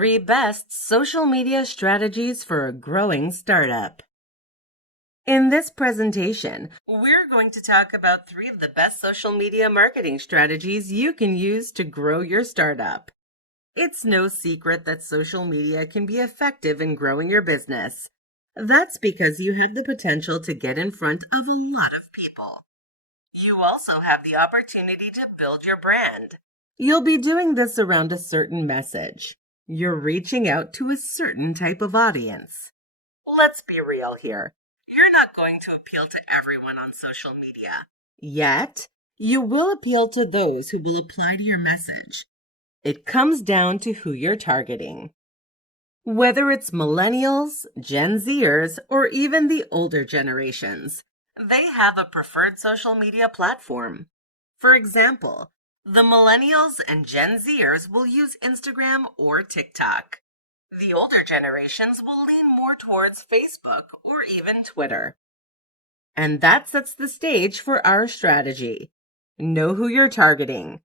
3 best social media strategies for a growing startup. In this presentation, we're going to talk about 3 of the best social media marketing strategies you can use to grow your startup. It's no secret that social media can be effective in growing your business. That's because you have the potential to get in front of a lot of people. You also have the opportunity to build your brand. You'll be doing this around a certain message. You're reaching out to a certain type of audience. Let's be real here. You're not going to appeal to everyone on social media. Yet, you will appeal to those who will apply to your message. It comes down to who you're targeting. Whether it's millennials, Gen Zers, or even the older generations, they have a preferred social media platform. For example, the millennials and Gen Zers will use Instagram or TikTok. The older generations will lean more towards Facebook or even Twitter. And that sets the stage for our strategy. Know who you're targeting.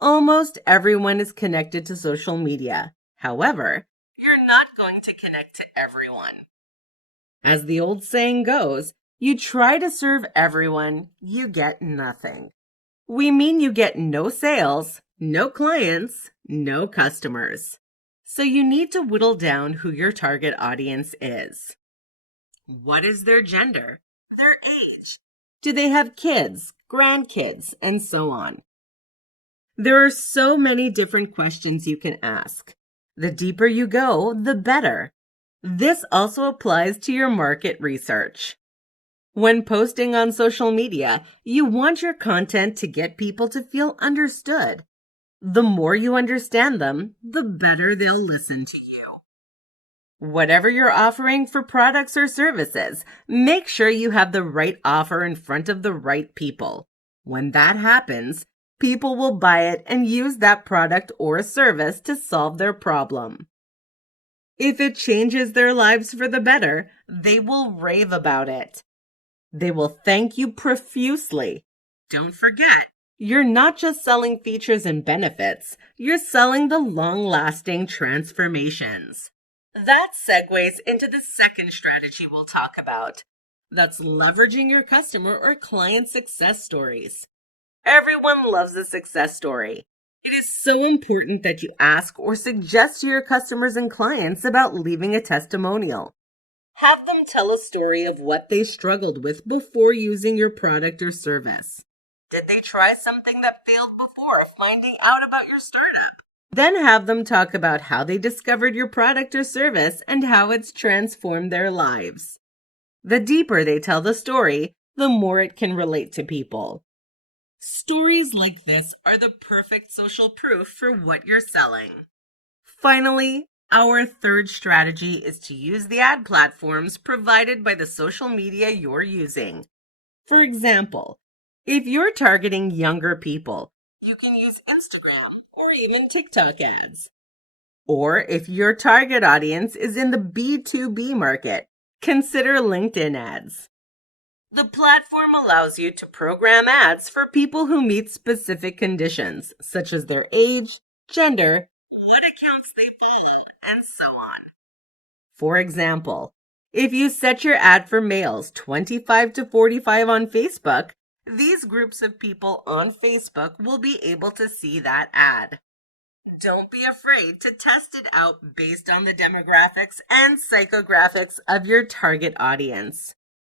Almost everyone is connected to social media. However, you're not going to connect to everyone. As the old saying goes, you try to serve everyone, you get nothing. We mean you get no sales, no clients, no customers. So you need to whittle down who your target audience is. What is their gender? Their age? Do they have kids, grandkids, and so on? There are so many different questions you can ask. The deeper you go, the better. This also applies to your market research. When posting on social media, you want your content to get people to feel understood. The more you understand them, the better they'll listen to you. Whatever you're offering for products or services, make sure you have the right offer in front of the right people. When that happens, people will buy it and use that product or service to solve their problem. If it changes their lives for the better, they will rave about it. They will thank you profusely. Don't forget, you're not just selling features and benefits, you're selling the long-lasting transformations. That segues into the second strategy we'll talk about. That's leveraging your customer or client success stories. Everyone loves a success story. It is so important that you ask or suggest to your customers and clients about leaving a testimonial. Have them tell a story of what they struggled with before using your product or service. Did they try something that failed before finding out about your startup? Then have them talk about how they discovered your product or service and how it's transformed their lives. The deeper they tell the story, the more it can relate to people. Stories like this are the perfect social proof for what you're selling. Finally, our third strategy is to use the ad platforms provided by the social media you're using. For example, if you're targeting younger people, you can use Instagram or even TikTok ads. Or if your target audience is in the B2B market, consider LinkedIn ads. The platform allows you to program ads for people who meet specific conditions, such as their age, gender, what accounts they follow, and so on. For example, if you set your ad for males 25 to 45 on Facebook, these groups of people on Facebook will be able to see that ad. Don't be afraid to test it out based on the demographics and psychographics of your target audience.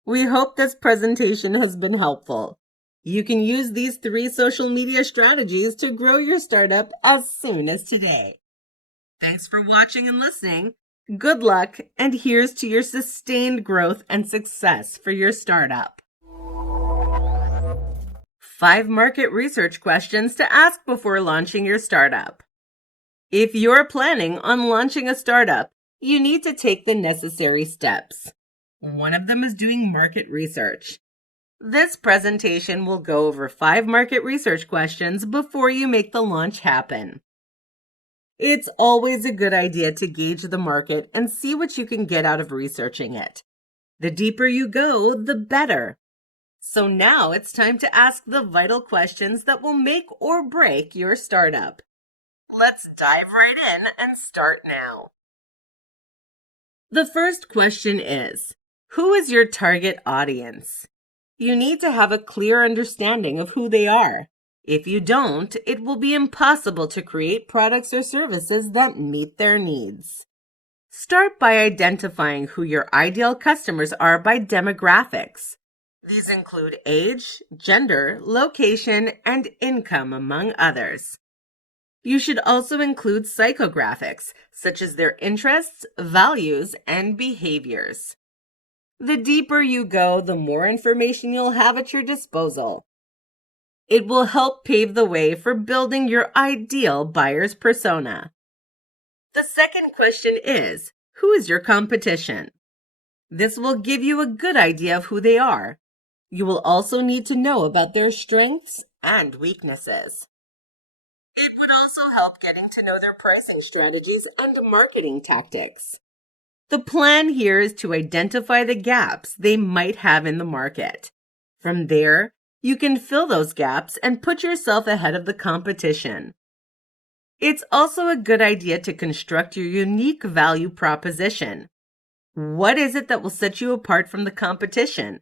We hope this presentation has been helpful. You can use these 3 social media strategies to grow your startup as soon as today. Thanks for watching and listening. Good luck, and here's to your sustained growth and success for your startup. 5 market research questions to ask before launching your startup. If you're planning on launching a startup, you need to take the necessary steps. One of them is doing market research. This presentation will go over 5 market research questions before you make the launch happen. It's always a good idea to gauge the market and see what you can get out of researching it. The deeper you go, the better. So now it's time to ask the vital questions that will make or break your startup. Let's dive right in and start now. The first question is, who is your target audience? You need to have a clear understanding of who they are. If you don't, it will be impossible to create products or services that meet their needs. Start by identifying who your ideal customers are by demographics. These include age, gender, location, and income, among others. You should also include psychographics, such as their interests, values, and behaviors. The deeper you go, the more information you'll have at your disposal. It will help pave the way for building your ideal buyer's persona. The second question is, who is your competition? This will give you a good idea of who they are. You will also need to know about their strengths and weaknesses. It would also help getting to know their pricing strategies and marketing tactics. The plan here is to identify the gaps they might have in the market. From there, you can fill those gaps and put yourself ahead of the competition. It's also a good idea to construct your unique value proposition. What is it that will set you apart from the competition?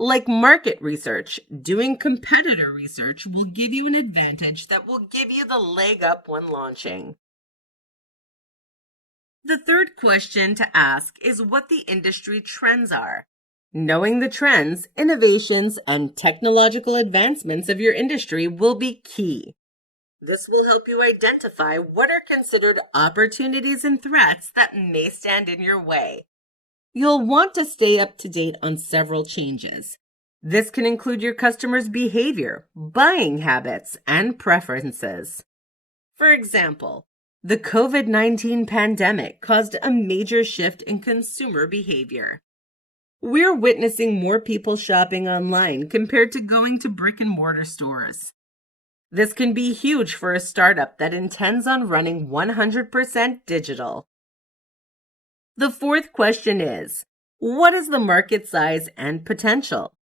Like market research, doing competitor research will give you an advantage that will give you the leg up when launching. The third question to ask is what the industry trends are. Knowing the trends, innovations, and technological advancements of your industry will be key. This will help you identify what are considered opportunities and threats that may stand in your way. You'll want to stay up to date on several changes. This can include your customers' behavior, buying habits, and preferences. For example, the COVID-19 pandemic caused a major shift in consumer behavior. We're witnessing more people shopping online compared to going to brick-and-mortar stores. This can be huge for a startup that intends on running 100% digital. The fourth question is, what is the market size and potential?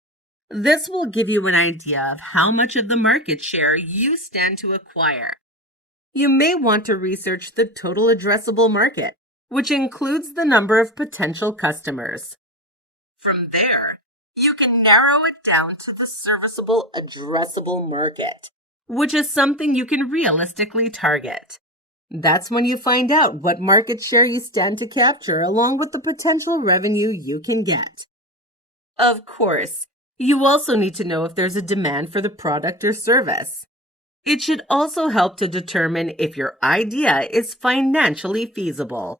This will give you an idea of how much of the market share you stand to acquire. You may want to research the total addressable market, which includes the number of potential customers. From there, you can narrow it down to the serviceable addressable market, which is something you can realistically target. That's when you find out what market share you stand to capture along with the potential revenue you can get. Of course, you also need to know if there's a demand for the product or service. It should also help to determine if your idea is financially feasible.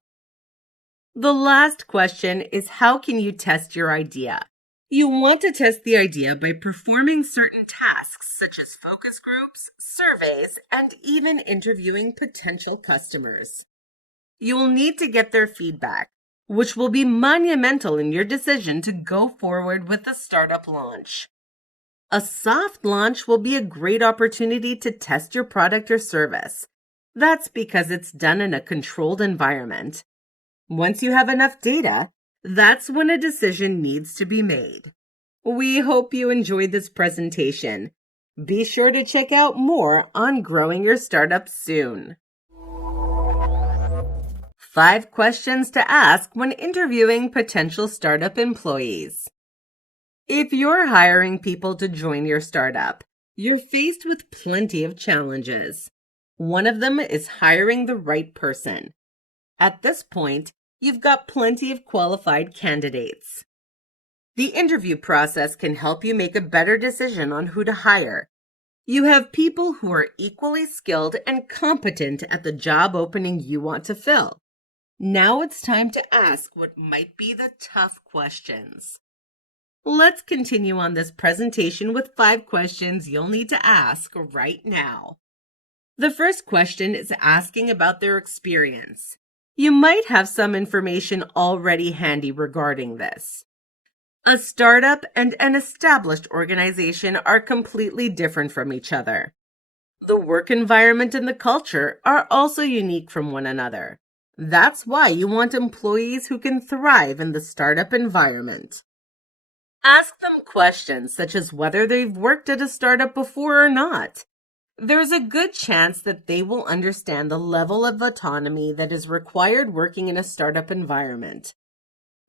The last question is, how can you test your idea? You want to test the idea by performing certain tasks such as focus groups, surveys, and even interviewing potential customers. You will need to get their feedback, which will be monumental in your decision to go forward with the startup launch. A soft launch will be a great opportunity to test your product or service. That's because it's done in a controlled environment. Once you have enough data, that's when a decision needs to be made. We hope you enjoyed this presentation. Be sure to check out more on growing your startup soon. 5 questions to ask when interviewing potential startup employees. If you're hiring people to join your startup, you're faced with plenty of challenges. One of them is hiring the right person. At this point, you've got plenty of qualified candidates. The interview process can help you make a better decision on who to hire. You have people who are equally skilled and competent at the job opening you want to fill. Now it's time to ask what might be the tough questions. Let's continue on this presentation with 5 questions you'll need to ask right now. The first question is asking about their experience. You might have some information already handy regarding this. A startup and an established organization are completely different from each other. The work environment and the culture are also unique from one another. That's why you want employees who can thrive in the startup environment. Ask them questions such as whether they've worked at a startup before or not. there's a good chance that they will understand the level of autonomy that is required working in a startup environment.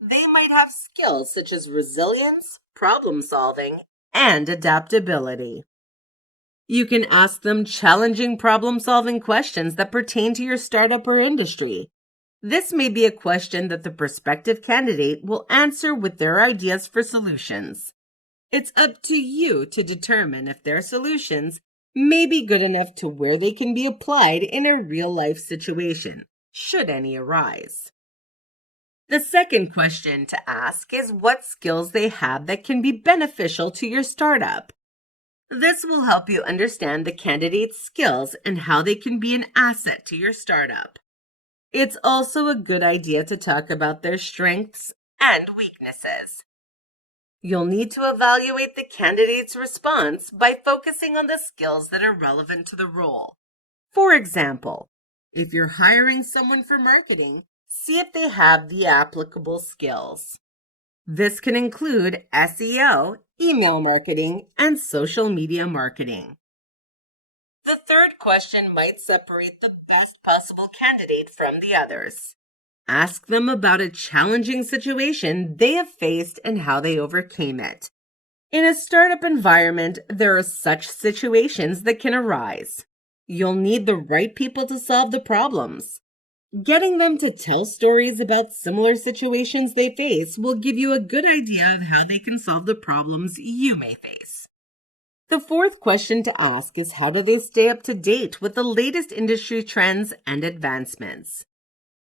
They might have skills such as resilience, problem solving, and adaptability. You can ask them challenging problem solving questions that pertain to your startup or industry. This may be a question that the prospective candidate will answer with their ideas for solutions. It's up to you to determine if their solutions may be good enough to where they can be applied in a real-life situation, should any arise. The second question to ask is what skills they have that can be beneficial to your startup. This will help you understand the candidate's skills and how they can be an asset to your startup. It's also a good idea to talk about their strengths and weaknesses. You'll need to evaluate the candidate's response by focusing on the skills that are relevant to the role. For example, if you're hiring someone for marketing, see if they have the applicable skills. This can include SEO, email marketing, and social media marketing. The third question might separate the best possible candidate from the others. Ask them about a challenging situation they have faced and how they overcame it. In a startup environment, there are such situations that can arise. You'll need the right people to solve the problems. Getting them to tell stories about similar situations they face will give you a good idea of how they can solve the problems you may face. The fourth question to ask is how do they stay up to date with the latest industry trends and advancements?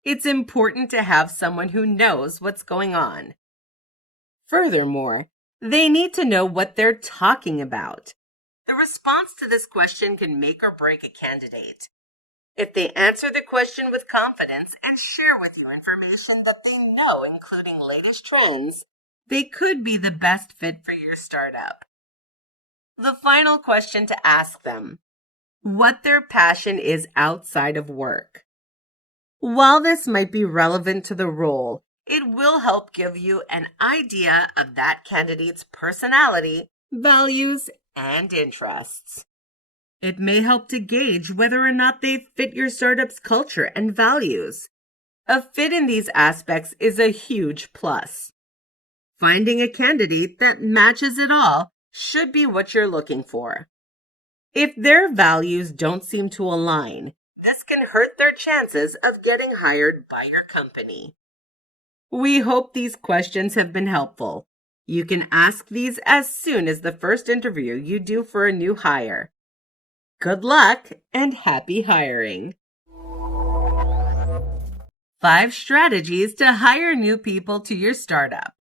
It's important to have someone who knows what's going on. Furthermore, they need to know what they're talking about. The response to this question can make or break a candidate. If they answer the question with confidence and share with you information that they know, including latest trends, they could be the best fit for your startup. The final question to ask them: what their passion is outside of work. While this might be relevant to the role, it will help give you an idea of that candidate's personality, values, and interests. It may help to gauge whether or not they fit your startup's culture and values. A fit in these aspects is a huge plus. Finding a candidate that matches it all should be what you're looking for. If their values don't seem to align, this can hurt their chances of getting hired by your company. We hope these questions have been helpful. You can ask these as soon as the first interview you do for a new hire. Good luck and happy hiring. 5 strategies to hire new people to your startup.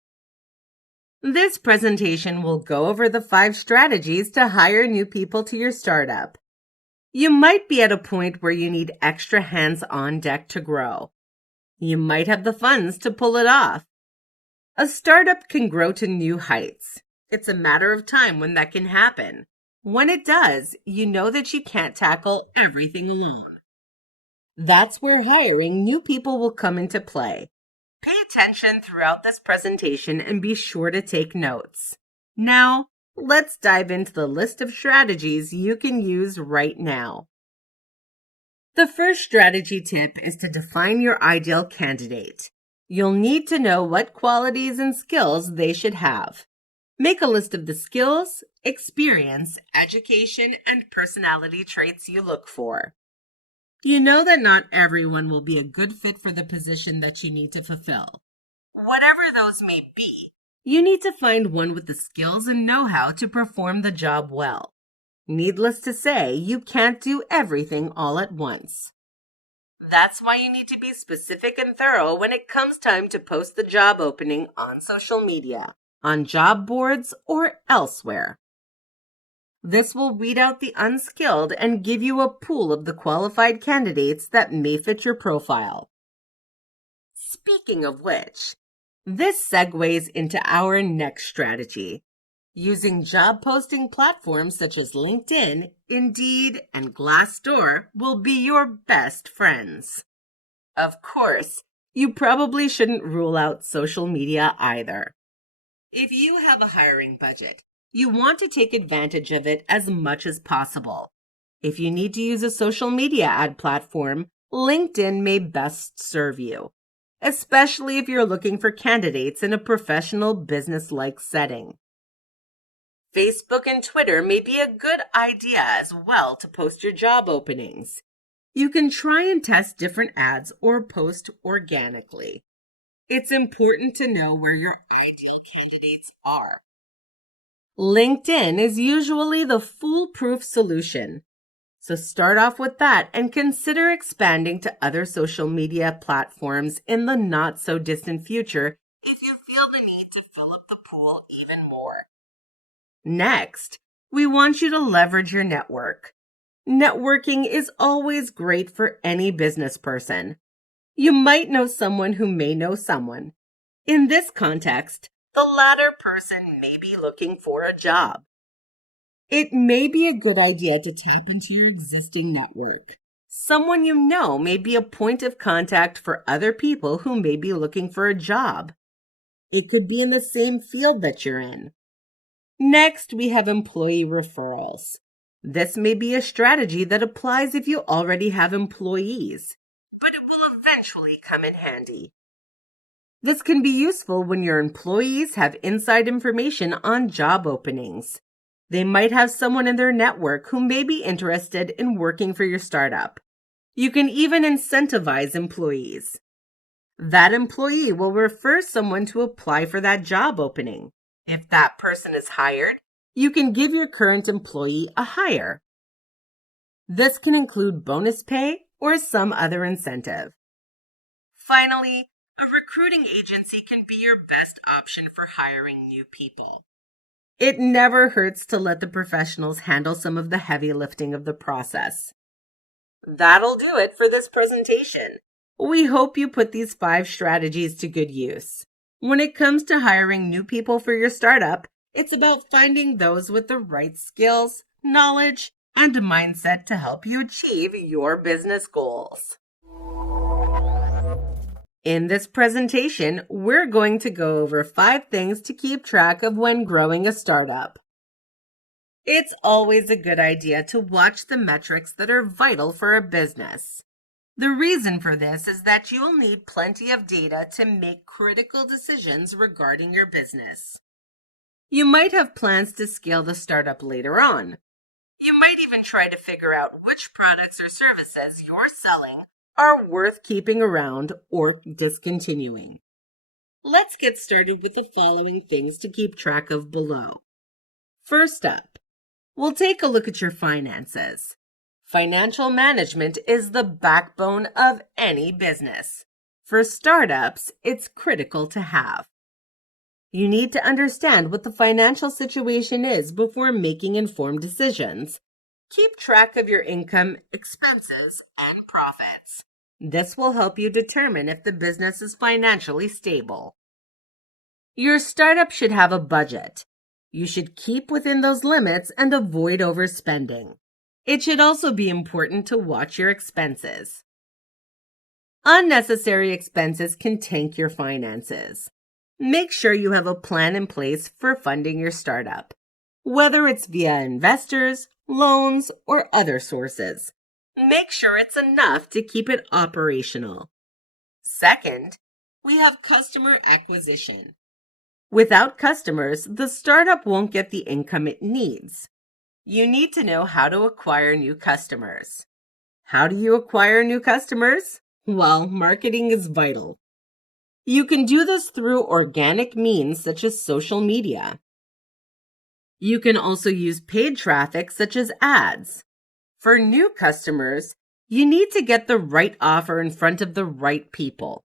This presentation will go over the 5 strategies to hire new people to your startup. You might be at a point where you need extra hands on deck to grow. You might have the funds to pull it off. A startup can grow to new heights. It's a matter of time when that can happen. When it does, you know that you can't tackle everything alone. That's where hiring new people will come into play. Pay attention throughout this presentation and be sure to take notes. Now, let's dive into the list of strategies you can use right now. The first strategy tip is to define your ideal candidate. You'll need to know what qualities and skills they should have. Make a list of the skills, experience, education, and personality traits you look for. You know that not everyone will be a good fit for the position that you need to fulfill. Whatever those may be, you need to find one with the skills and know-how to perform the job well. Needless to say, you can't do everything all at once. That's why you need to be specific and thorough when it comes time to post the job opening on social media, on job boards, or elsewhere. This will weed out the unskilled and give you a pool of the qualified candidates that may fit your profile. Speaking of which, this segues into our next strategy. Using job posting platforms such as LinkedIn, Indeed, and Glassdoor will be your best friends. Of course, you probably shouldn't rule out social media either. If you have a hiring budget, you want to take advantage of it as much as possible. If you need to use a social media ad platform, LinkedIn may best serve you, especially if you're looking for candidates in a professional business-like setting. Facebook and Twitter may be a good idea as well to post your job openings. You can try and test different ads or post organically. It's important to know where your ideal candidates are. LinkedIn is usually the foolproof solution. So start off with that and consider expanding to other social media platforms in the not so distant future if you feel the need to fill up the pool even more. Next, we want you to leverage your network. Networking is always great for any business person. You might know someone who may know someone. In this context, the latter person may be looking for a job. It may be a good idea to tap into your existing network. Someone you know may be a point of contact for other people who may be looking for a job. It could be in the same field that you're in. Next, we have employee referrals. This may be a strategy that applies if you already have employees, but it will eventually come in handy. This can be useful when your employees have inside information on job openings. They might have someone in their network who may be interested in working for your startup. You can even incentivize employees. That employee will refer someone to apply for that job opening. If that person is hired, you can give your current employee a hire. This can include bonus pay or some other incentive. Finally, a recruiting agency can be your best option for hiring new people. It never hurts to let the professionals handle some of the heavy lifting of the process. That'll do it for this presentation. We hope you put these 5 strategies to good use. When it comes to hiring new people for your startup, it's about finding those with the right skills, knowledge, and mindset to help you achieve your business goals. In this presentation, we're going to go over 5 things to keep track of when growing a startup. It's always a good idea to watch the metrics that are vital for a business. The reason for this is that you'll need plenty of data to make critical decisions regarding your business. You might have plans to scale the startup later on. You might even try to figure out which products or services you're selling are worth keeping around or discontinuing. Let's get started with the following things to keep track of below. First up, we'll take a look at your finances. Financial management is the backbone of any business. For startups, it's critical to have. You need to understand what the financial situation is before making informed decisions. Keep track of your income, expenses, and profits. This will help you determine if the business is financially stable. Your startup should have a budget. You should keep within those limits and avoid overspending. It should also be important to watch your expenses. Unnecessary expenses can tank your finances. Make sure you have a plan in place for funding your startup, whether it's via investors, loans, or other sources. Make sure it's enough to keep it operational. Second, we have customer acquisition. Without customers, the startup won't get the income it needs. You need to know how to acquire new customers. How do you acquire new customers? Well, marketing is vital. You can do this through organic means such as social media. You can also use paid traffic such as ads. For new customers, you need to get the right offer in front of the right people.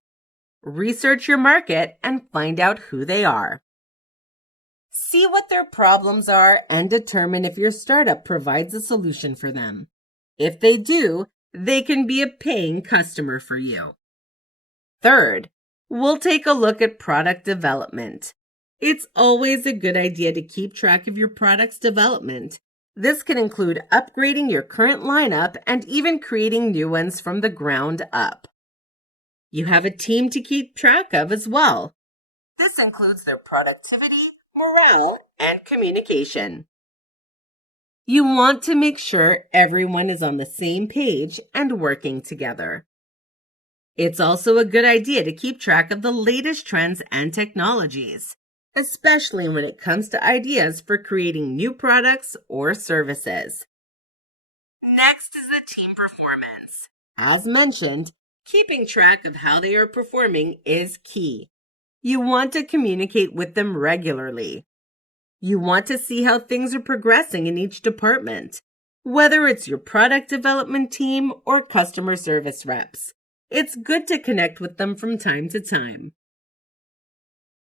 Research your market and find out who they are. See what their problems are and determine if your startup provides a solution for them. If they do, they can be a paying customer for you. Third, we'll take a look at product development. It's always a good idea to keep track of your product's development. This can include upgrading your current lineup and even creating new ones from the ground up. You have a team to keep track of as well. This includes their productivity, morale, and communication. You want to make sure everyone is on the same page and working together. It's also a good idea to keep track of the latest trends and technologies, especially when it comes to ideas for creating new products or services. Next is the team performance. As mentioned, keeping track of how they are performing is key. You want to communicate with them regularly. You want to see how things are progressing in each department, whether it's your product development team or customer service reps. It's good to connect with them from time to time.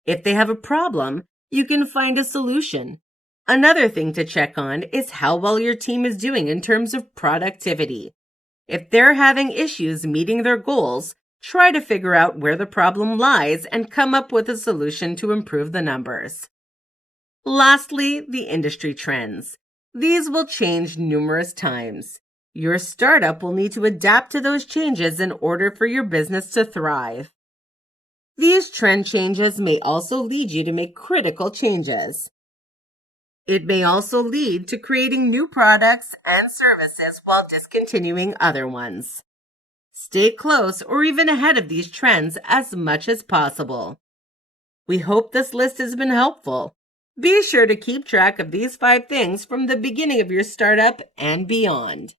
If they have a problem, you can find a solution. Another thing to check on is how well your team is doing in terms of productivity. If they're having issues meeting their goals, try to figure out where the problem lies and come up with a solution to improve the numbers. Lastly, the industry trends. These will change numerous times. Your startup will need to adapt to those changes in order for your business to thrive. These trend changes may also lead you to make critical changes. It may also lead to creating new products and services while discontinuing other ones. Stay close or even ahead of these trends as much as possible. We hope this list has been helpful. Be sure to keep track of these 5 things from the beginning of your startup and beyond.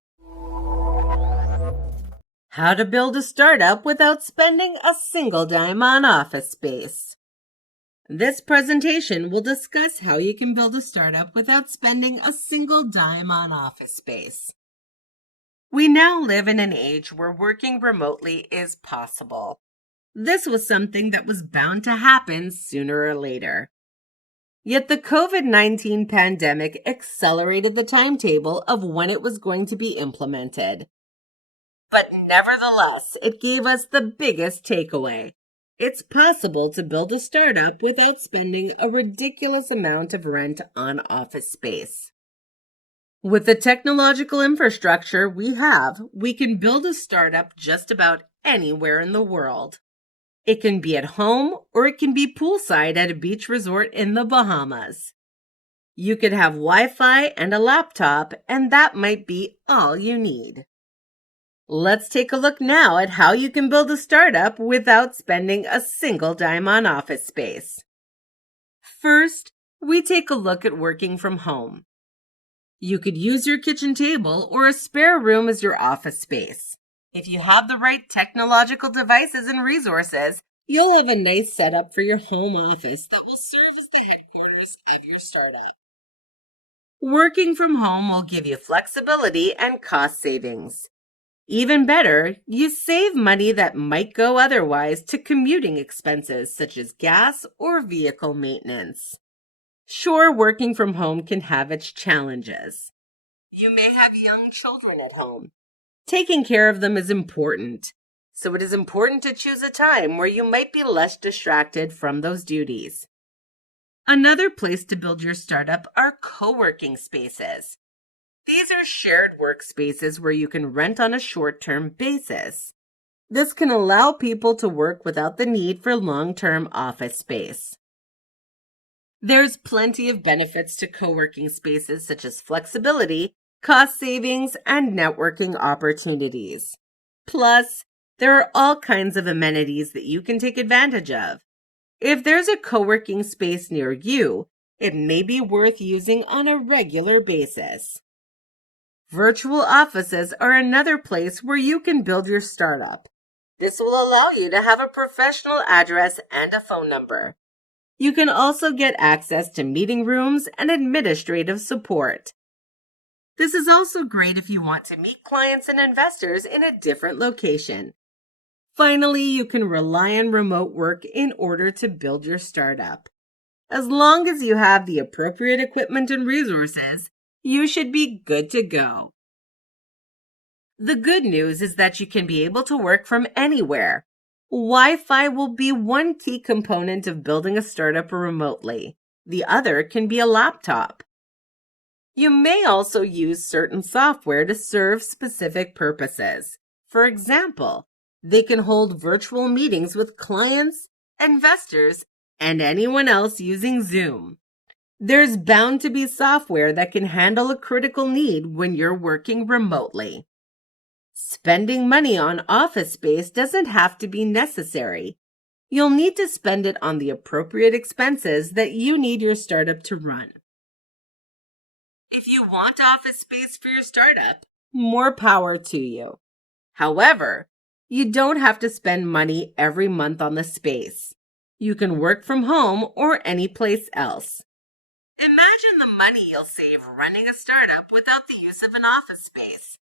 How to build a startup without spending a single dime on office space. This presentation will discuss how you can build a startup without spending a single dime on office space. We now live in an age where working remotely is possible. This was something that was bound to happen sooner or later. Yet the COVID-19 pandemic accelerated the timetable of when it was going to be implemented. But nevertheless, it gave us the biggest takeaway. It's possible to build a startup without spending a ridiculous amount of rent on office space. With the technological infrastructure we have, we can build a startup just about anywhere in the world. It can be at home or it can be poolside at a beach resort in the Bahamas. You could have Wi-Fi and a laptop, and that might be all you need. Let's take a look now at how you can build a startup without spending a single dime on office space. First, we take a look at working from home. You could use your kitchen table or a spare room as your office space. If you have the right technological devices and resources, you'll have a nice setup for your home office that will serve as the headquarters of your startup. Working from home will give you flexibility and cost savings. Even better, you save money that might go otherwise to commuting expenses such as gas or vehicle maintenance. Sure, working from home can have its challenges. You may have young children at home. Taking care of them is important, so it is important to choose a time where you might be less distracted from those duties. Another place to build your startup are co-working spaces. These are shared workspaces where you can rent on a short-term basis. This can allow people to work without the need for long-term office space. There's plenty of benefits to co-working spaces such as flexibility, cost savings, and networking opportunities. Plus, there are all kinds of amenities that you can take advantage of. If there's a co-working space near you, it may be worth using on a regular basis. Virtual offices are another place where you can build your startup. This will allow you to have a professional address and a phone number. You can also get access to meeting rooms and administrative support. This is also great if you want to meet clients and investors in a different location. Finally, you can rely on remote work in order to build your startup. As long as you have the appropriate equipment and resources, you should be good to go. The good news is that you can be able to work from anywhere. Wi-Fi will be one key component of building a startup remotely. The other can be a laptop. You may also use certain software to serve specific purposes. For example, they can hold virtual meetings with clients, investors, and anyone else using Zoom. There's bound to be software that can handle a critical need when you're working remotely. Spending money on office space doesn't have to be necessary. You'll need to spend it on the appropriate expenses that you need your startup to run. If you want office space for your startup, more power to you. However, you don't have to spend money every month on the space. You can work from home or any place else. Imagine the money you'll save running a startup without the use of an office space.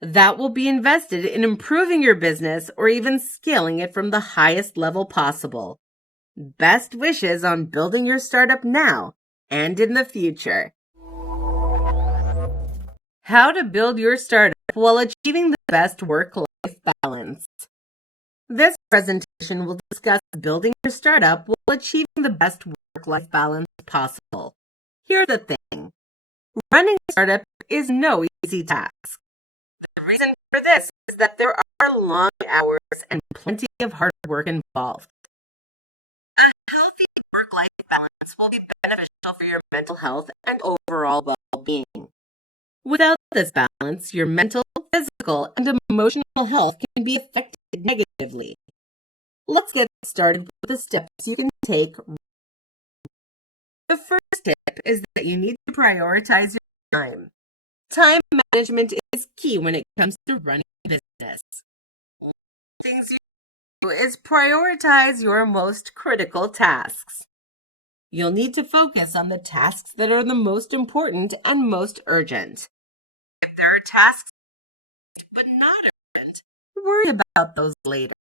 That will be invested in improving your business or even scaling it from the highest level possible. Best wishes on building your startup now and in the future. How to build your startup while achieving the best work-life balance. This presentation will discuss building your startup while achieving the best work-life balance possible. Here's the thing. Running a startup is no easy task. The reason for this is that there are long hours and plenty of hard work involved. A healthy work-life balance will be beneficial for your mental health and overall well-being. Without this balance, your mental, physical, and emotional health can be affected negatively. Let's get started with the steps you can take. The first tip is that you need to prioritize your time. Time management is key when it comes to running a business. One of the things you do is prioritize your most critical tasks. You'll need to focus on the tasks that are the most important and most urgent. If there are tasks but not urgent, worry about those later.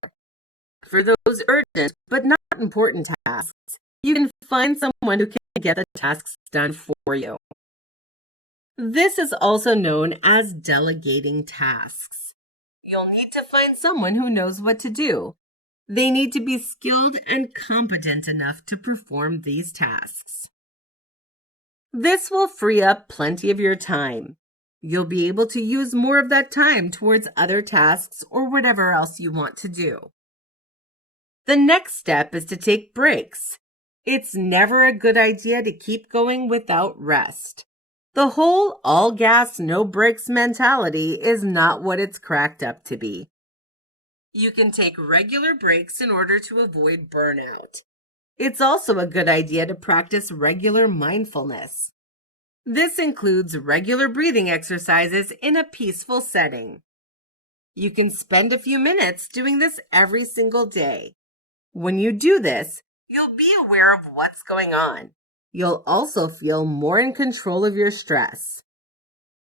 For those urgent but not important tasks, you can find someone who can get the tasks done for you. This is also known as delegating tasks. You'll need to find someone who knows what to do. They need to be skilled and competent enough to perform these tasks. This will free up plenty of your time. You'll be able to use more of that time towards other tasks or whatever else you want to do. The next step is to take breaks. It's never a good idea to keep going without rest. The whole all gas, no brakes mentality is not what it's cracked up to be. You can take regular breaks in order to avoid burnout. It's also a good idea to practice regular mindfulness. This includes regular breathing exercises in a peaceful setting. You can spend a few minutes doing this every single day. When you do this, you'll be aware of what's going on. You'll also feel more in control of your stress.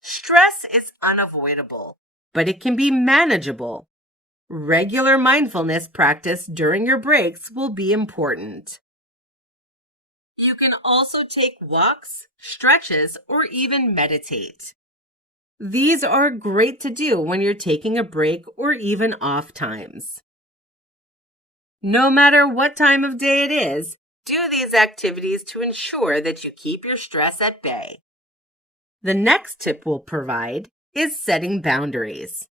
Stress is unavoidable, but it can be manageable. Regular mindfulness practice during your breaks will be important. You can also take walks, stretches, or even meditate. These are great to do when you're taking a break or even off times. No matter what time of day it is, do these activities to ensure that you keep your stress at bay. The next tip we'll provide is setting boundaries.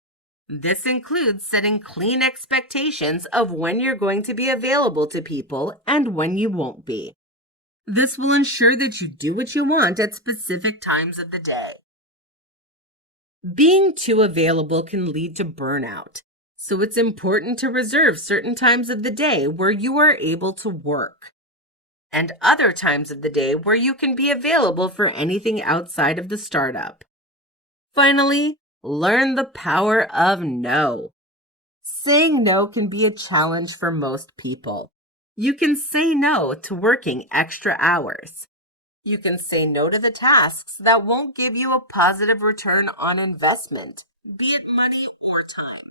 This includes setting clean expectations of when you're going to be available to people and when you won't be. This will ensure that you do what you want at specific times of the day. Being too available can lead to burnout, so it's important to reserve certain times of the day where you are able to work, and other times of the day where you can be available for anything outside of the startup. Finally, learn the power of no. Saying no can be a challenge for most people. You can say no to working extra hours. You can say no to the tasks that won't give you a positive return on investment, be it money or time.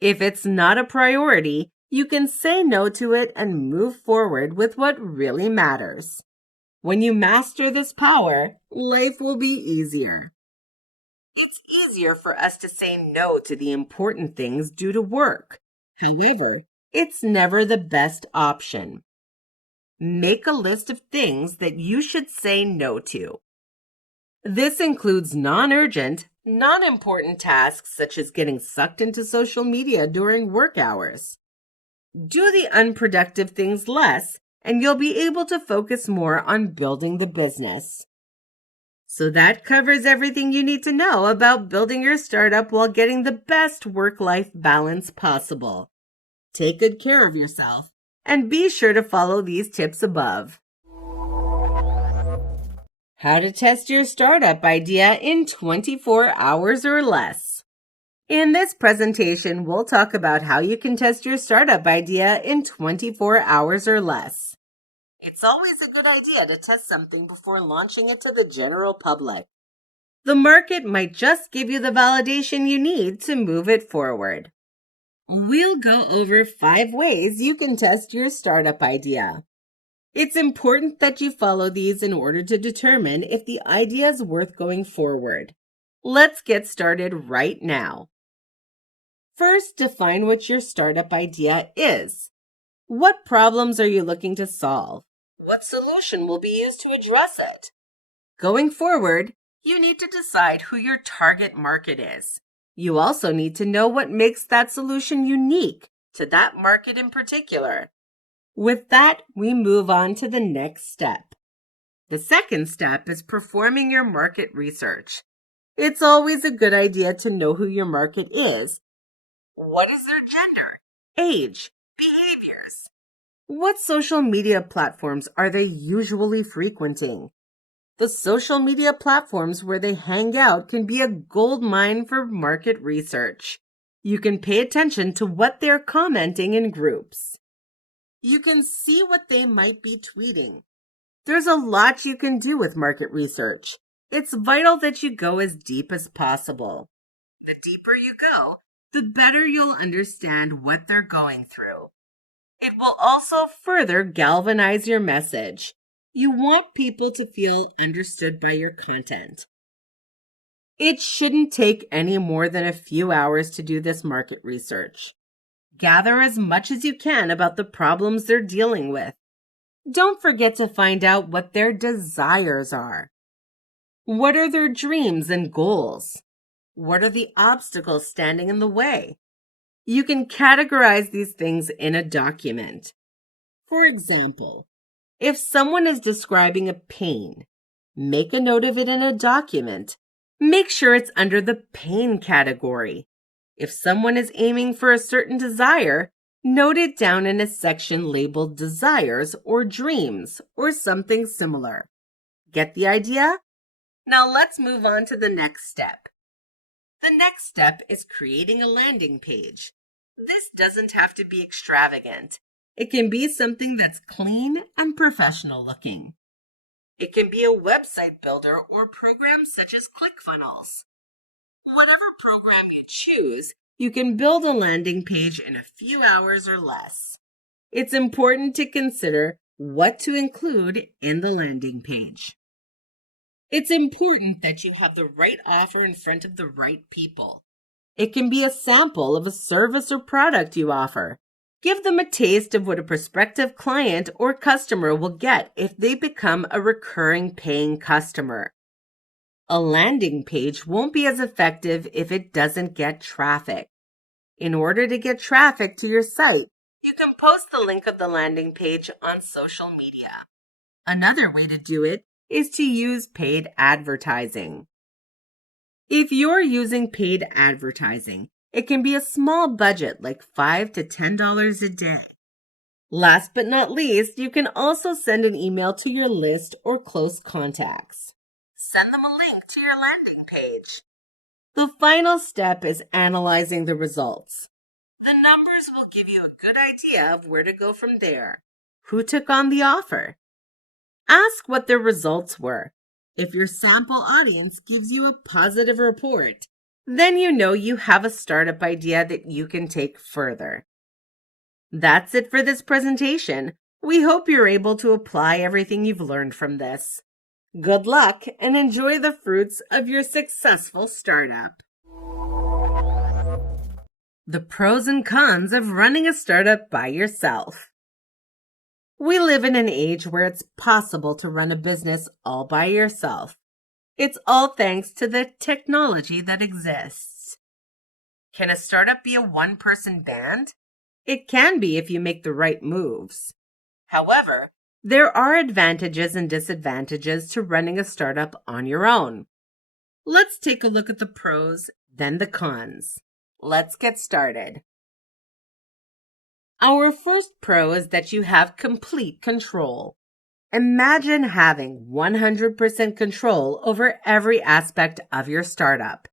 If it's not a priority, you can say no to it and move forward with what really matters. When you master this power, life will be easier. It's easier for us to say no to the important things due to work. However, it's never the best option. Make a list of things that you should say no to. This includes non-urgent, non-important tasks such as getting sucked into social media during work hours. Do the unproductive things less and you'll be able to focus more on building the business. So that covers everything you need to know about building your startup while getting the best work-life balance possible. Take good care of yourself, and be sure to follow these tips above. How to test your startup idea in 24 hours or less. In this presentation, we'll talk about how you can test your startup idea in 24 hours or less. It's always a good idea to test something before launching it to the general public. The market might just give you the validation you need to move it forward. We'll go over 5 ways you can test your startup idea. It's important that you follow these in order to determine if the idea is worth going forward. Let's get started right now. First, define what your startup idea is. What problems are you looking to solve? What solution will be used to address it? Going forward, you need to decide who your target market is. You also need to know what makes that solution unique to that market in particular. With that, we move on to the next step. The second step is performing your market research. It's always a good idea to know who your market is. What is their gender, age, behaviors? What social media platforms are they usually frequenting? The social media platforms where they hang out can be a gold mine for market research. You can pay attention to what they're commenting in groups. You can see what they might be tweeting. There's a lot you can do with market research. It's vital that you go as deep as possible. The deeper you go, the better you'll understand what they're going through. It will also further galvanize your message. You want people to feel understood by your content. It shouldn't take any more than a few hours to do this market research. Gather as much as you can about the problems they're dealing with. Don't forget to find out what their desires are. What are their dreams and goals? What are the obstacles standing in the way? You can categorize these things in a document. For example, if someone is describing a pain, make a note of it in a document. Make sure it's under the pain category. If someone is aiming for a certain desire, note it down in a section labeled desires or dreams or something similar. Get the idea? Now let's move on to the next step. The next step is creating a landing page. This doesn't have to be extravagant. It can be something that's clean and professional looking. It can be a website builder or programs such as ClickFunnels. Whatever program you choose, you can build a landing page in a few hours or less. It's important to consider what to include in the landing page. It's important that you have the right offer in front of the right people. It can be a sample of a service or product you offer. Give them a taste of what a prospective client or customer will get if they become a recurring paying customer. A landing page won't be as effective if it doesn't get traffic. In order to get traffic to your site, you can post the link of the landing page on social media. Another way to do it is to use paid advertising. If you're using paid advertising, it can be a small budget like $5 to $10 a day. Last but not least, you can also send an email to your list or close contacts. Send them a link to your landing page. The final step is analyzing the results. The numbers will give you a good idea of where to go from there. Who took on the offer? Ask what their results were. If your sample audience gives you a positive report, then you know you have a startup idea that you can take further. That's it for this presentation. We hope you're able to apply everything you've learned from this. Good luck and enjoy the fruits of your successful startup. The pros and cons of running a startup by yourself. We live in an age where it's possible to run a business all by yourself. It's all thanks to the technology that exists. Can a startup be a one-person band? It can be if you make the right moves. However, there are advantages and disadvantages to running a startup on your own. Let's take a look at the pros, then the cons. Let's get started. Our first pro is that you have complete control. Imagine having 100% control over every aspect of your startup.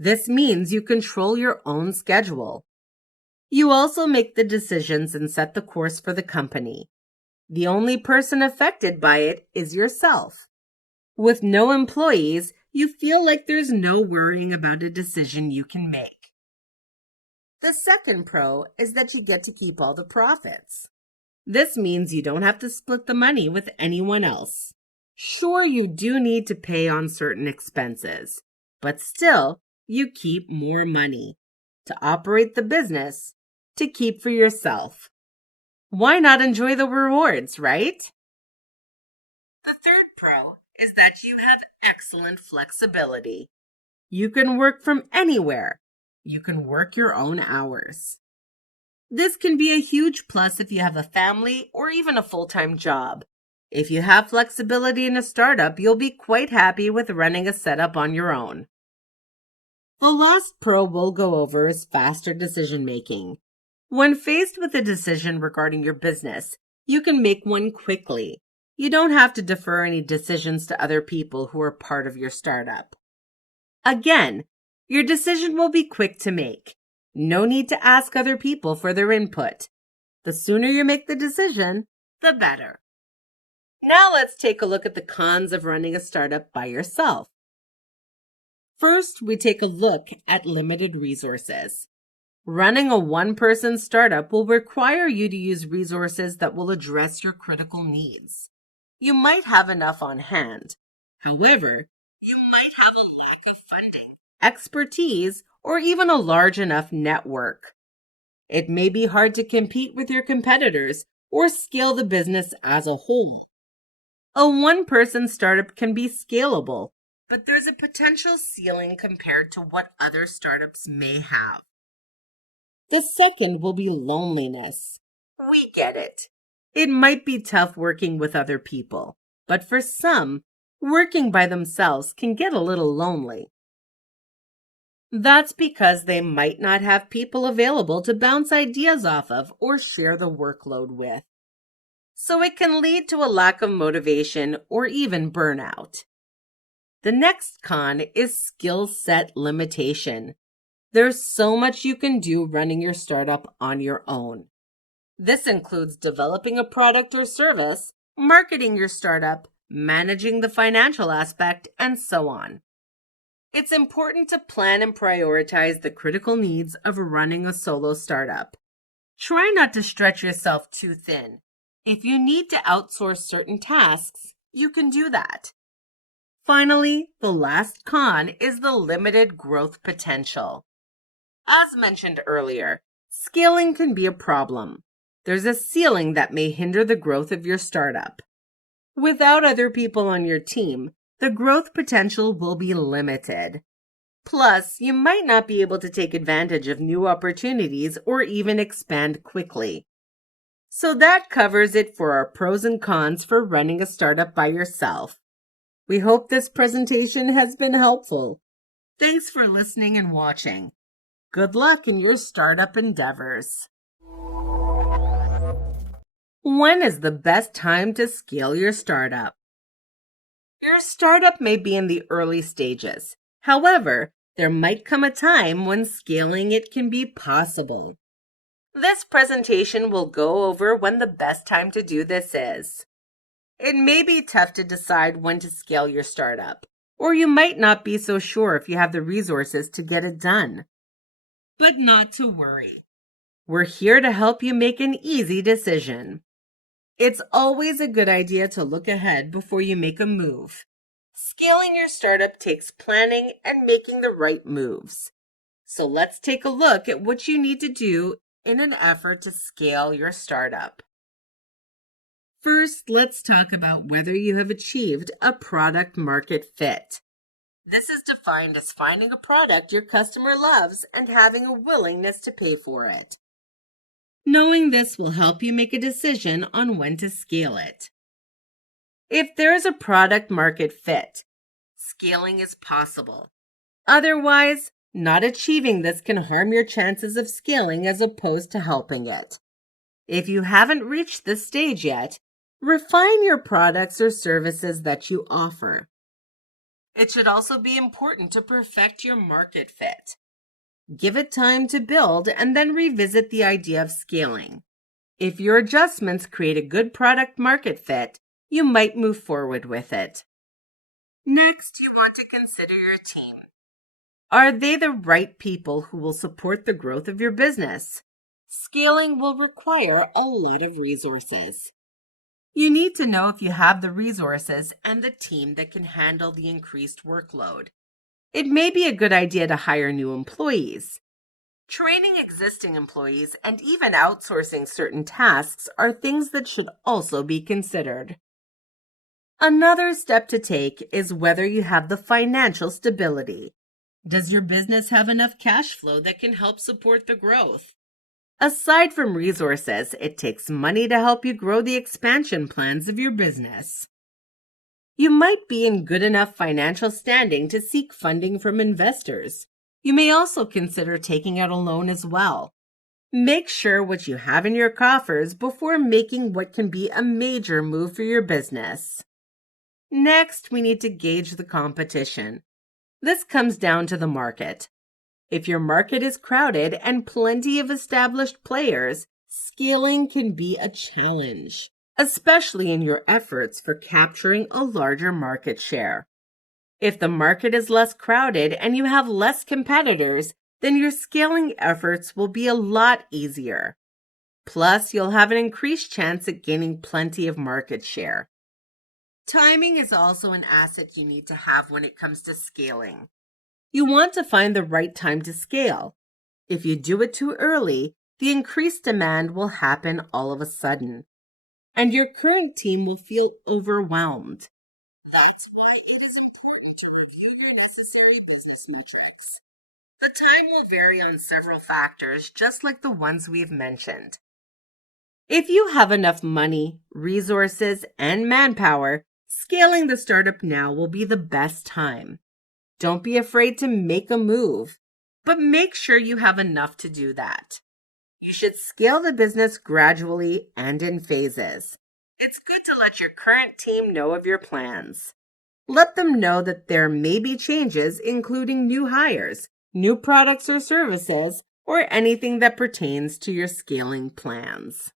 This means you control your own schedule. You also make the decisions and set the course for the company. The only person affected by it is yourself. With no employees, you feel like there's no worrying about a decision you can make. The second pro is that you get to keep all the profits. This means you don't have to split the money with anyone else. Sure, you do need to pay on certain expenses, but still, you keep more money to operate the business, to keep for yourself. Why not enjoy the rewards, right? The third pro is that you have excellent flexibility. You can work from anywhere. You can work your own hours. This can be a huge plus if you have a family or even a full-time job. If you have flexibility in a startup, you'll be quite happy with running a setup on your own. The last pro we'll go over is faster decision-making. When faced with a decision regarding your business, you can make one quickly. You don't have to defer any decisions to other people who are part of your startup. Again, your decision will be quick to make. No need to ask other people for their input. The sooner you make the decision, the better. Now let's take a look at the cons of running a startup by yourself. First, we take a look at limited resources. Running a one-person startup will require you to use resources that will address your critical needs. You might have enough on hand. However, you might have a lack of funding, expertise, or even a large enough network. It may be hard to compete with your competitors or scale the business as a whole. A one-person startup can be scalable, but there's a potential ceiling compared to what other startups may have. The second will be loneliness. We get it. It might be tough working with other people, but for some, working by themselves can get a little lonely. That's because they might not have people available to bounce ideas off of or share the workload with. So it can lead to a lack of motivation or even burnout. The next con is skill set limitation. There's so much you can do running your startup on your own. This includes developing a product or service, marketing your startup, managing the financial aspect, and so on. It's important to plan and prioritize the critical needs of running a solo startup. Try not to stretch yourself too thin. If you need to outsource certain tasks, you can do that. Finally, the last con is the limited growth potential. As mentioned earlier, scaling can be a problem. There's a ceiling that may hinder the growth of your startup. Without other people on your team, the growth potential will be limited. Plus, you might not be able to take advantage of new opportunities or even expand quickly. So that covers it for our pros and cons for running a startup by yourself. We hope this presentation has been helpful. Thanks for listening and watching. Good luck in your startup endeavors. When is the best time to scale your startup? Your startup may be in the early stages. However, there might come a time when scaling it can be possible. This presentation will go over when the best time to do this is. It may be tough to decide when to scale your startup, or you might not be so sure if you have the resources to get it done. But not to worry. We're here to help you make an easy decision. It's always a good idea to look ahead before you make a move. Scaling your startup takes planning and making the right moves. So let's take a look at what you need to do in an effort to scale your startup. First, let's talk about whether you have achieved a product market fit. This is defined as finding a product your customer loves and having a willingness to pay for it. Knowing this will help you make a decision on when to scale it. If there is a product market fit, scaling is possible. Otherwise, not achieving this can harm your chances of scaling as opposed to helping it. If you haven't reached this stage yet, refine your products or services that you offer. It should also be important to perfect your market fit. Give it time to build and then revisit the idea of scaling. If your adjustments create a good product market fit, you might move forward with it. Next, you want to consider your team. Are they the right people who will support the growth of your business? Scaling will require a lot of resources. You need to know if you have the resources and the team that can handle the increased workload. It may be a good idea to hire new employees. Training existing employees and even outsourcing certain tasks are things that should also be considered. Another step to take is whether you have the financial stability. Does your business have enough cash flow that can help support the growth? Aside from resources, it takes money to help you grow the expansion plans of your business. You might be in good enough financial standing to seek funding from investors. You may also consider taking out a loan as well. Make sure what you have in your coffers before making what can be a major move for your business. Next, we need to gauge the competition. This comes down to the market. If your market is crowded and plenty of established players, scaling can be a challenge, especially in your efforts for capturing a larger market share. If the market is less crowded and you have less competitors, then your scaling efforts will be a lot easier. Plus, you'll have an increased chance at gaining plenty of market share. Timing is also an asset you need to have when it comes to scaling. You want to find the right time to scale. If you do it too early, the increased demand will happen all of a sudden, and your current team will feel overwhelmed. That's why it is important to review your necessary business metrics. The time will vary on several factors, just like the ones we've mentioned. If you have enough money, resources, and manpower, scaling the startup now will be the best time. Don't be afraid to make a move, but make sure you have enough to do that. You should scale the business gradually and in phases. It's good to let your current team know of your plans. Let them know that there may be changes, including new hires, new products or services, or anything that pertains to your scaling plans.